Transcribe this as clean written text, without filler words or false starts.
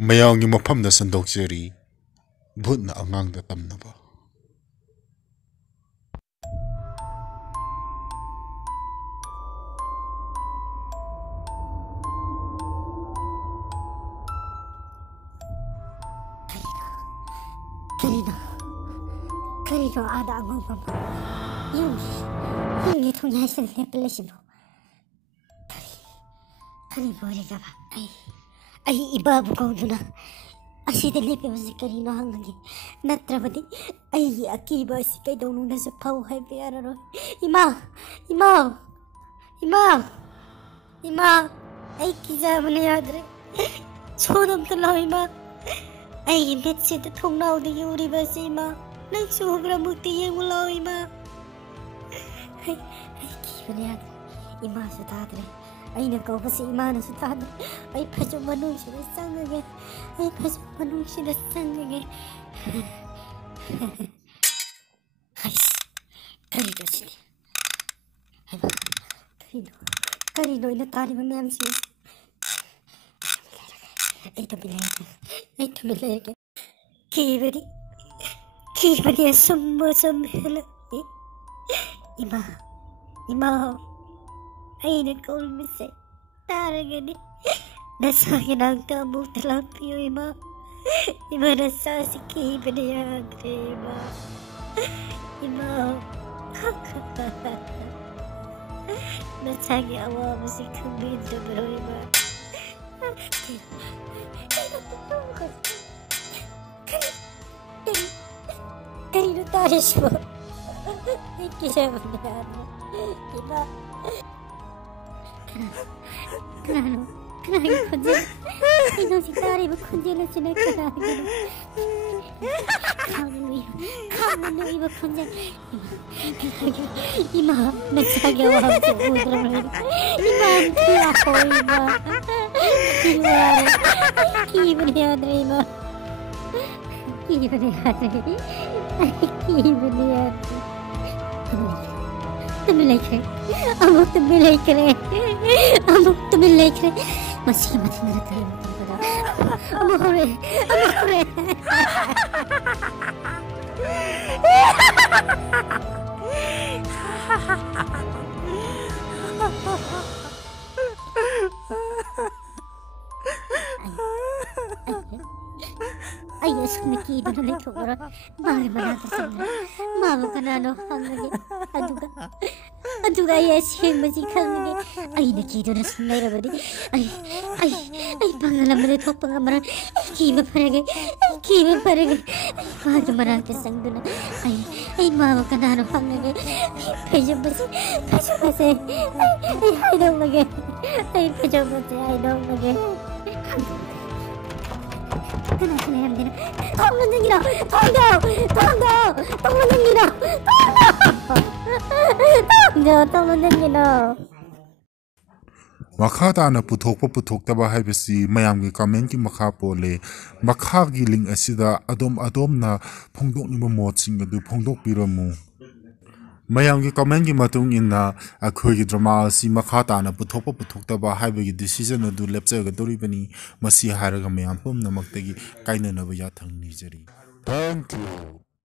ꯃꯌꯥꯝꯒꯤ ꯃꯐꯝꯗ ꯁꯟꯗꯣꯛꯆꯔꯤ ꯚꯨꯠꯅ ꯑꯉꯥꯡꯗ ꯇꯝꯅꯕ 그리고 아다 아무것도 여기 통야에서 내플래시로 그리 머리가 봐 아이 이바부 거두나 아시들 내빼면서 그리노 한가게 나트라바디 아이 아키바시 그이도누나서 파우 하이베아라로 이마 아이 기자분의 아들이 소름 들러 이마 아이 며칠도 통나오더니 우리 봤어 이마 난 수업을 못해 예물러 이마 아이 기분이 아들 이마서 다들 아이는 거버스 이마는 수다들 아이 파좀 만웅시를 쌍하게 아이 파좀 만웅시를 쌍하게 아이씨 그리도 지니 아이고 그리도 이는 다리만 맹시 아이도 밀레게 기분이 숨해라 이마 아이는 꼴미세 따라가니 나 사기랑 까먹 들라피요 이마는 사시 기분이 안 그래 이마 나 자기 아와무시 큰 민족으로 이마 그리로 따르시고 기자분이 이마 그나이 건질 이놈이 딸이면 건질을 지낼 거라 가문으로 이거 건질 이마 내 자기와 함께 오더라고 이마 그야호 이마 기분이 아들이 이마 기분이 아들이 أموت بالليل مسيح ما تنرد أموري أي اسم كيد لك ورا ما مناطق ما بكنانو حملي أدوغا يا شيء مزي كلمي أي نكيد رسمي ربدي أي بانغلا مدي توب بانغمرا كيف فرق ما مناطق سنگنا أي ما بكنانو حملي بيجو بس أي don't again أي بيجو بس I don't again 그나저나 통문등기로 통문등기로 ꯃꯈꯥꯇꯥꯅ ꯄꯨꯊꯣꯛꯄ ꯄꯨꯊꯣꯛꯇꯕ ꯍꯥꯏꯕꯁꯤ ꯃꯌꯥꯝꯒꯤ ꯀꯃꯦꯟꯠꯀꯤ ꯃꯈꯥ ꯄꯣꯜꯂꯦ ꯃꯈꯥꯒꯤ ꯂꯤꯡꯛ ꯑꯁꯤꯗ ꯑꯗꯣꯝꯅ ꯐꯣꯡꯗꯣꯛꯅꯤꯡꯕ ꯃꯣꯠꯁꯤꯡ ꯑꯗꯨ ꯐꯣꯡꯗꯣꯛꯄꯤꯔꯝꯃꯨ ꯃꯌꯥꯝꯒꯤ ꯀꯃꯦꯟꯠꯀꯤ ꯃꯇꯨꯡ ꯏꯟꯅ ꯑꯩꯈꯣꯏꯒꯤ ꯗ꯭ꯔꯃꯥ ꯑꯁꯤ ꯃꯈꯥ ꯇꯥꯅ ꯄꯨꯊꯣꯛꯄ ꯄꯨꯊꯣꯛꯇꯕ ꯍꯥꯏꯕꯒꯤ ꯗꯤꯁꯤꯖꯟ ꯑꯗꯨ ꯂꯦꯞꯆꯒꯗꯧꯔꯤꯕꯅꯤ ꯃꯁꯤ ꯍꯥꯏꯔꯒ ꯃꯌꯥꯝ ꯄꯨꯝꯅꯃꯛꯇꯒꯤ ꯀꯥꯏꯅꯅꯕ ꯌꯥꯊꯪ ꯅꯤꯖꯔꯤ ꯊꯦꯡꯛ ꯌꯨ